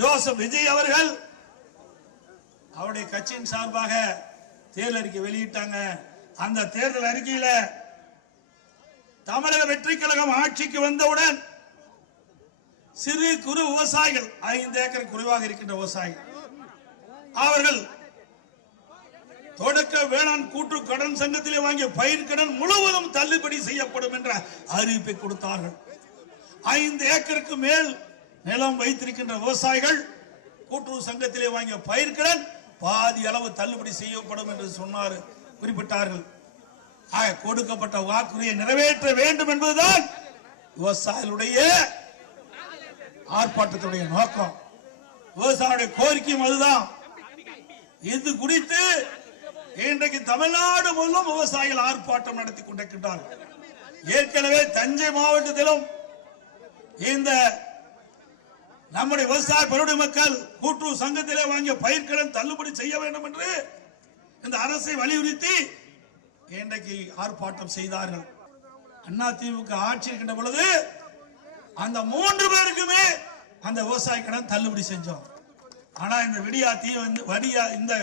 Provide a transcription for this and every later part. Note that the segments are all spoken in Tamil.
ஜோசப் விஜய் அவர்கள் அவருடைய கட்சியின் சார்பாக தேர்தல் அறிக்கை வெளியிட்டாங்க. அந்த தேர்தல் அறிக்கையில தமிழக வெற்றி கழகம் ஆட்சிக்கு வந்தவுடன் சிறு குறு விவசாயிகள் 5 ஏக்கர் குறைவாக இருக்கின்ற விவசாயிகள் அவர்கள் தொடக்க வேளாண் கூட்டு கடன் சங்கத்திலே வாங்கிய பயிர் கடன் முழுவதும் தள்ளுபடி செய்யப்படும் என்ற அறிவிப்பை கொடுத்தார்கள். 5 ஏக்கருக்கு மேல் நிலம் வைத்திருக்கின்ற விவசாயிகள் கூட்டுறவு சங்கத்திலே வாங்கிய பயிர் கடன் பாதி அளவு தள்ளுபடி செய்யப்படும் என்று சொன்னார், குறிப்பிட்டார்கள். கொடுக்கப்பட்ட வாக்குறுதியை நிறைவேற்ற வேண்டும் என்பதுதான் விவசாயிகளுடைய ஆர்ப்பாட்டத்துடைய நோக்கம். விவசாயிகளுடைய கோரிக்கையும் அதுதான். இது குறித்து இன்றைக்கு தமிழ்நாடு முழுவதும் விவசாயிகள் ஆர்ப்பாட்டம் நடத்தி கொண்டிருக்கின்றார்கள். ஏற்கனவே தஞ்சை மாவட்டத்திலும் இந்த நம்முடைய விவசாய பெருடி மக்கள் கூட்டுறவு சங்கத்திலே வாங்கிய பயிர்க்கடன் தள்ளுபடி செய்ய வேண்டும் என்று இந்த அரசை வலியுறுத்தி இன்றைக்கு ஆர்ப்பாட்டம் செய்தார்கள். அதிமுக ஆட்சி இருக்கின்ற பொழுது அந்த 3 பேருக்குமே அந்த விவசாய கடன் தள்ளுபடி செஞ்சோம். ஆனா இந்த இந்த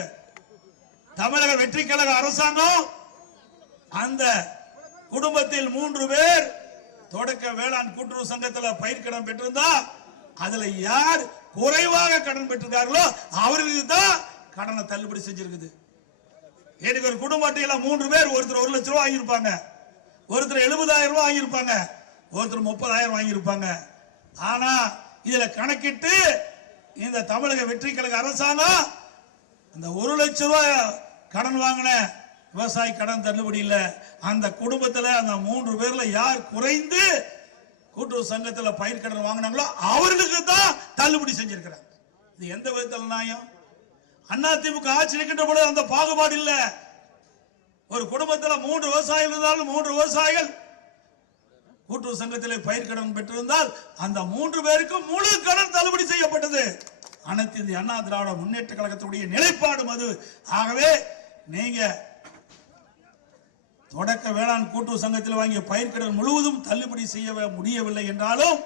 தமிழக வெற்றி கழக அரசாங்கம் அந்த குடும்பத்தில் 3 பேர் தொடக்க வேளாண் கூட்டுறவு சங்கத்தில் பயிர்க்கடன் பெற்றிருந்தா அதுல யார் குறைவாக கடன் பெற்றிருக்கார்களோ அவர்களுக்கு தான் கடனை தள்ளுபடி செஞ்சிருக்குது. எனக்கு ஒரு குடும்ப அட்டையில 3 பேர், ஒருத்தர் 1 லட்சம் ரூபாய் வாங்கியிருப்பாங்க, ஒருத்தர் 70,000 ரூபாய் வாங்கியிருப்பாங்க, ஒருத்தர் 30,000 வாங்கியிருப்பாங்க. ஆனா இதுல கணக்கிட்டு இந்த தமிழக வெற்றி கழக அரசாங்கம் அந்த 1 லட்சம் ரூபாய் கடன் வாங்கின விவசாய கடன் தள்ளுபடி இல்ல. அந்த குடும்பத்தில் அந்த 3 பேர்ல யார் குறைந்து கூட்டுறவு சங்கத்தில் பயிர் கடன் வாங்கினாங்களோ அவர்களுக்கு தான் தள்ளுபடி செஞ்சிருக்கிறார். இது எந்த விதத்தில் நியாயம்? அதிமுக ஆட்சி இருக்கின்ற பொழுது அந்த பாகுபாடு இல்ல. ஒரு குடும்பத்தில் 3 விவசாயிகள் இருந்தாலும் 3 விவசாயிகள் கூட்டுறவு சங்கத்தில் பயிர் கடன் பெற்றிருந்தால் அந்த 3 பேருக்கும் முழு கடன் தள்ளுபடி செய்யப்பட்டது. அனைத்து இந்திய அண்ணா திராவிட முன்னேற்ற கழகத்துடைய நிலைப்பாடு அது. ஆகவே நீங்க தொடக்க வேளாண் கூட்டுறவு சங்கத்தில் வாங்கிய பயிர்க்கடன் முழுவதும் தள்ளுபடி செய்ய முடியவில்லை என்றாலும்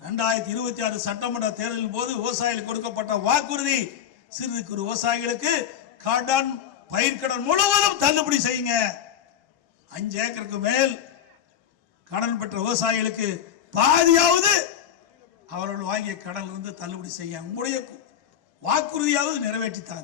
2026 சட்டமன்ற தேர்தலின் போது விவசாயிகளுக்கு கொடுக்கப்பட்ட வாக்குறுதி சிறு குறு விவசாயிகளுக்கு கடன் பயிர்க்கடன் முழுவதும் தள்ளுபடி செய்யுங்க. 5 ஏக்கருக்கு மேல் கடன் பெற்ற விவசாயிகளுக்கு பாதியாவது அவர்கள் வாங்கிய கடன் இருந்து தள்ளுபடி செய்ய உங்களுடைய வாக்குறுதியாவது நிறைவேற்றித்தாங்க.